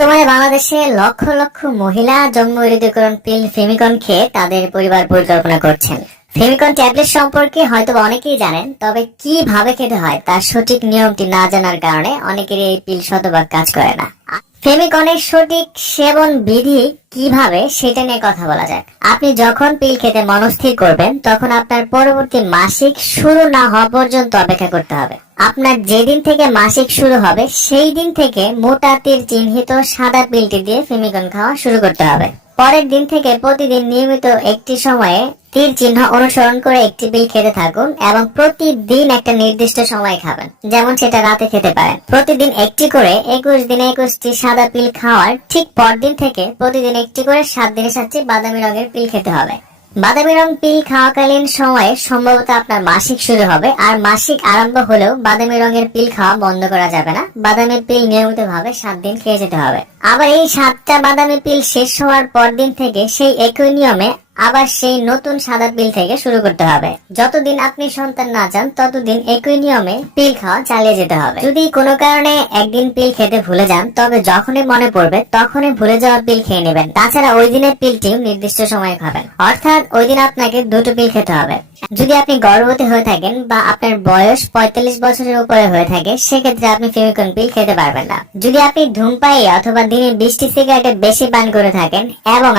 বর্তমানে বাংলাদেশে লক্ষ লক্ষ মহিলা জন্ম বিরোধীকরণ পিল ফেমিকন খেয়ে তাদের পরিবার পরিকল্পনা করছেন। ফেমিকন ট্যাবলেট সম্পর্কে হয়তো অনেকেই জানেন, তবে কীভাবে খেতে হয় তার সঠিক নিয়মটি না জানার কারণে অনেকেরই এই পিল শতভাগ কাজ করে না। ফেমিকনের সঠিক সেবন বিধি কীভাবে সেটা নিয়ে কথা বলা যাক। আপনি যখন পিল খেতে মনস্থির করবেন, তখন আপনার পরবর্তী মাসিক শুরু না হওয়া পর্যন্ত অপেক্ষা করতে হবে। আপনার যেদিন থেকে মাসিক শুরু হবে, সেই দিন থেকে মোটা তীর চিহ্নিত সাদা পিলটি দিয়ে ফেমিকন খাওয়া শুরু করতে হবে। পরের দিন থেকে প্রতিদিন নিয়মিত একটি সময়ে তীর চিহ্ন অনুসরণ করে একটি পিল খেতে থাকুন এবং প্রতিদিন একটা নির্দিষ্ট সময় খাবেন, যেমন সেটা রাতে খেতে পারেন। প্রতিদিন একটি করে একুশ দিনে একুশটি সাদা পিল খাওয়ার ঠিক পরদিন থেকে প্রতিদিন একটি করে সাত দিনের সাথে বাদামি রঙের পিল খেতে হবে। বাদামি রং পিল খাওয়াকালীন সময়ে সম্ভবত আপনার মাসিক শুরু হবে। আর মাসিক আরম্ভ হলেও বাদামি রঙের পিল খাওয়া বন্ধ করা যাবে না। বাদামি পিল নিয়মিত ভাবে সাত দিন খেয়ে যেতে হবে। আবার এই সাতটা বাদামি পিল শেষ হওয়ার পর দিন থেকে সেই একই নিয়মে আবার সেই নতুন সাদা পিল থেকে শুরু করতে হবে। যতদিন আপনি সন্তান না চান, ততদিন একই নিয়মে পিল খাওয়া চালিয়ে যেতে হবে। যদি কোনো কারণে একদিন পিল খেতে ভুলে যান, তবে যখনই মনে পড়বে, তখনই ভুলে যাওয়া পিল খেয়ে নেবেন। তাছাড়া ওই দিনের পিলটিও নির্দিষ্ট সময়ে খাবেন। অর্থাৎ ওই দিন আপনাকে দুটো পিল খেতে হবে। যদি আপনি গর্ভবতী হয়ে থাকেন বা আপনার বয়স পঁয়তাল্লিশ বছরের উপরে হয়ে থাকে, সেক্ষেত্রে আপনি ফেমিকন পিল খেতে পারবেন না। যদি আপনি ধূমপাই অথবা দিনে বিশটি সিগারেটে বেশি পান করে থাকেন এবং